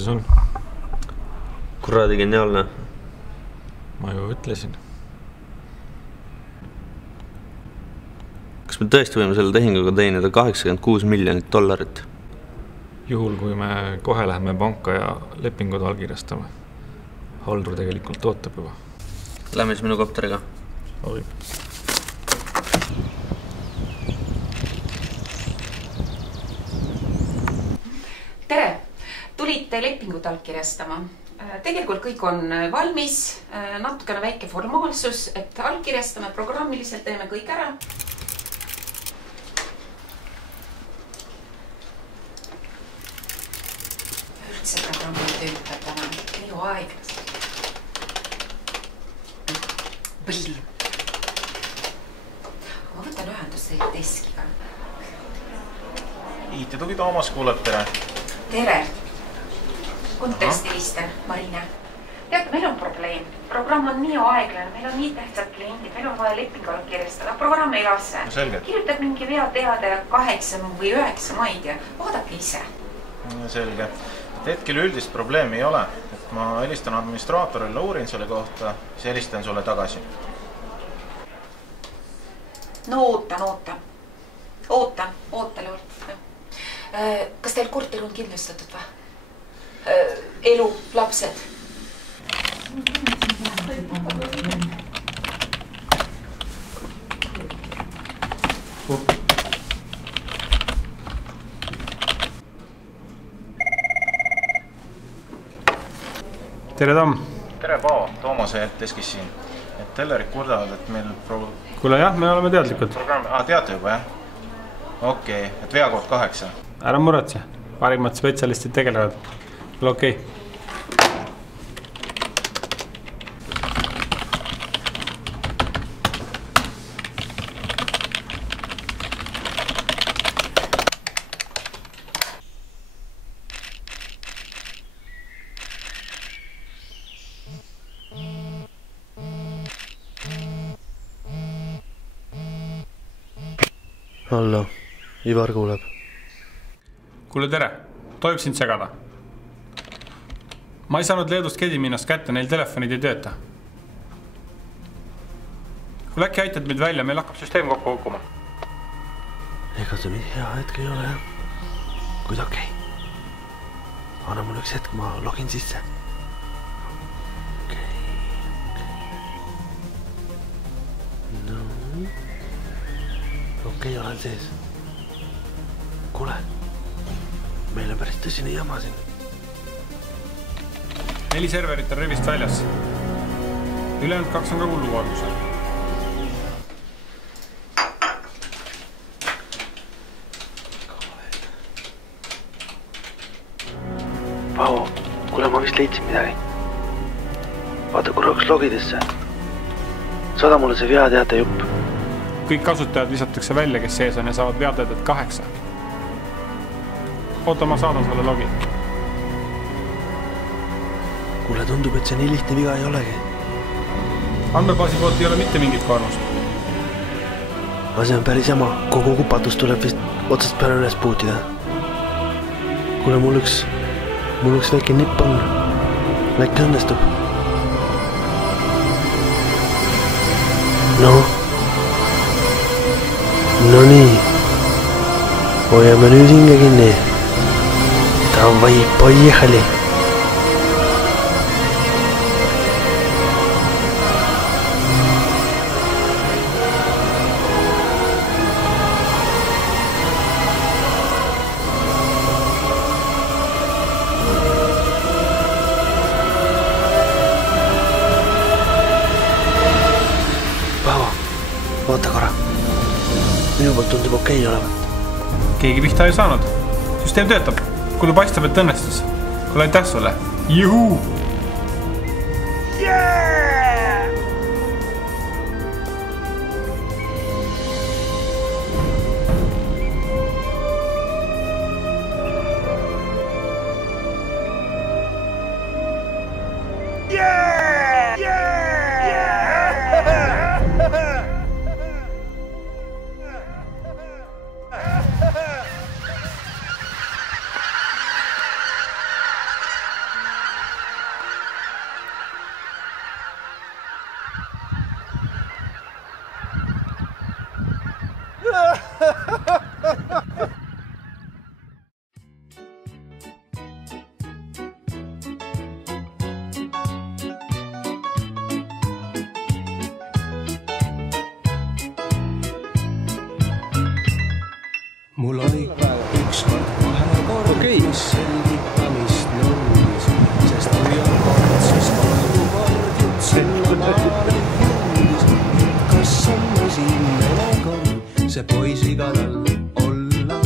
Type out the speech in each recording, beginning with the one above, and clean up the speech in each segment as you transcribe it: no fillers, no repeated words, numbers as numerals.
kuidas on? Kuradi geniaalne. Ma ju ütlesin. Kas me tõesti võime selle tehinguga teenida $86 miljonit? Juhul, kui me kohe läheme panka ja lepingud allkirjastame. Haldur tegelikult ootab juba. Lähme siis minu kopteriga. Oi. Tere! Tulite lepingud allkirjastama. Tegelikult kõik on valmis, natukene väike formaalsus, et allkirjastame programmiliselt, teeme kõik ära. Üldse programmi töötab täna, minu aeglas. Põlli. Ma võtan ühendust selle deskiga. IT-tugi Toomas, kuulab tere. Tere! Kontekstilistel, Marina. Teate, meil on probleem. Programm on nii aeglane, meil on nii tähtsad kliendid, meil on vaja lepingu allkirjastada. Programm ei lase. Kirjutab mingi vea teada 8 või 9 maid ja vaadake ise. Selge. Hetkel üldist probleemi ei ole. Et ma helistan administraatorile, uurin selle kohta, siis helistan sulle tagasi. No oota. Oota loolt. Kas teil korter on kindlustatud või? Elu, lapsed. Tere, Tom. Tere, Paavo. Toomase deskis siin. Et tellerid kurdavad, et meil Kuule jah, me oleme teadlikud. Teate juba, jah? Okei, et veakood 8. Ära muretse. Parimad spetsialistid tegelevad. Okei. Hallo, Ivar kuuleb. Kuule tere, tohib sind segada. Ma ei saanud Leedust Kediminast kätte, neil telefonid ei tööta. Kui äkki aitad meid välja, meil hakkab süsteem kokku hukkuma. Ega see nii hea hetk ei ole, jah? Kuid okei. Anna mul üks hetk, ma login sisse. Okei, olen sees. Kuule, meil on päris tõsine jama siin. 4 serverit on rivist väljas. Ülejäänud 2 on ka hulluvalgusel. Paavo, kuule ma vist leidsin midagi. Vaata korraks logidesse. Saada mulle see veateate jupp. Kõik kasutajad lisatakse välja, kes sees on ja saavad veateadet 8. Oota, ma saadan sulle logi. Kuule, tundub, et see nii lihtne viga ei olegi. Andmebaasi poolt ei ole mitte mingit koormust. Asi on päris jama. Kogu kupatus tuleb vist otsast peale üles puutida. Kuule, mul üks väike nipp on. Äkki õnnestub. No nii. Hoiame nüüd hinge kinni. Davai, поехали. Paavo, oota korra. Minu poolt tundub okei olevat. Keegi pihta ei saanud. Süsteem töötab. Kuule paistab, et õnnestus. Kuule aitäh sulle. Juhuu! Mul oli ükskord vahekord, mis selgitamist nõudis, sest kui on kord, siis kord jutsin maale jõudis. Kas on esimene kord see poisiga tal olla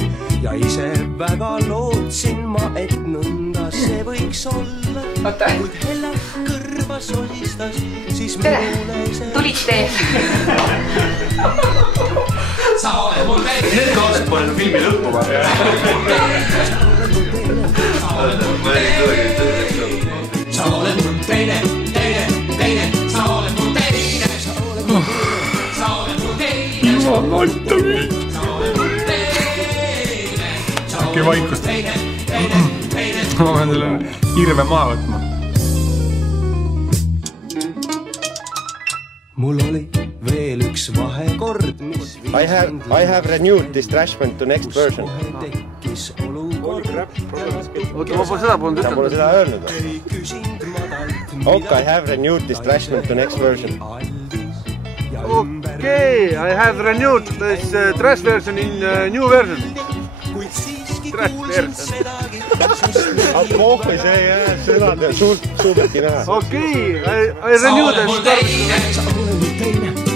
ja ise väga lootsin ma, et nõnda see võiks olla. Kuid hella kõrva sosistas, siis mulle see... Tulid teel. Sa oled mul teine. Need kaasad panen filmi lõppu vaata. Sa oled mul teine, teine, teine. Sa oled mul teine. Sa oled mul teine. Jumal, vaata mind. Äkki vaikust. Ma pean selle hirve maha võtma. Mul oli veel üks vahekord, mis... I have renewed this trashment to next version. Oota, ma pole seda polnud ütelnud. Sa pole seda öelnud või? Ok, I have renewed this trashment to next version. Okay, I have renewed this trash version in new version. Trash version. Pohvi, see ei jää sõnade suubeti näha. Okay, I renewed this.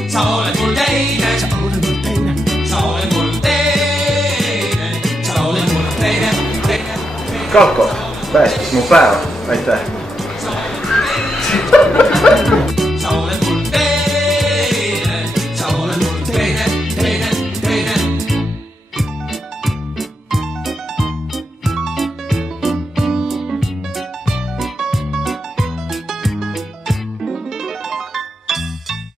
Sa oled mul teine, sa oled mul teine, sa oled mul teine, sa oled mul teine, teine. Kalko, päästis mu päeva, aitäh.